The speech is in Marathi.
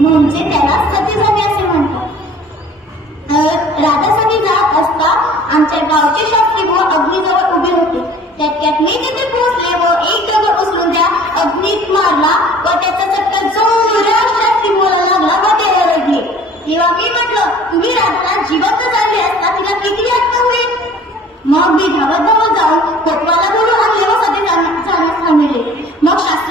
म्हणजे त्याला सतीसमी असे म्हणतात. राधासाठी जात असता आमच्या गावचे शास्त्री व अग्नीजवळ उभे होते. त्यात मी तिथे पोहोचले व एक दगड उचलून त्या अग्नीत मारला व त्याचा चटका जोरात शास्त्री बोलायला लागला व त्याला रडले. तेव्हा मी म्हटलं, तुम्ही राधा जिवंत झाली असता तिला किती आत्ता होईल? मग मी धावत धावत जाऊन कोतवाला बोलून आणले व सती जाण्यास थांबले. मग शास्त्री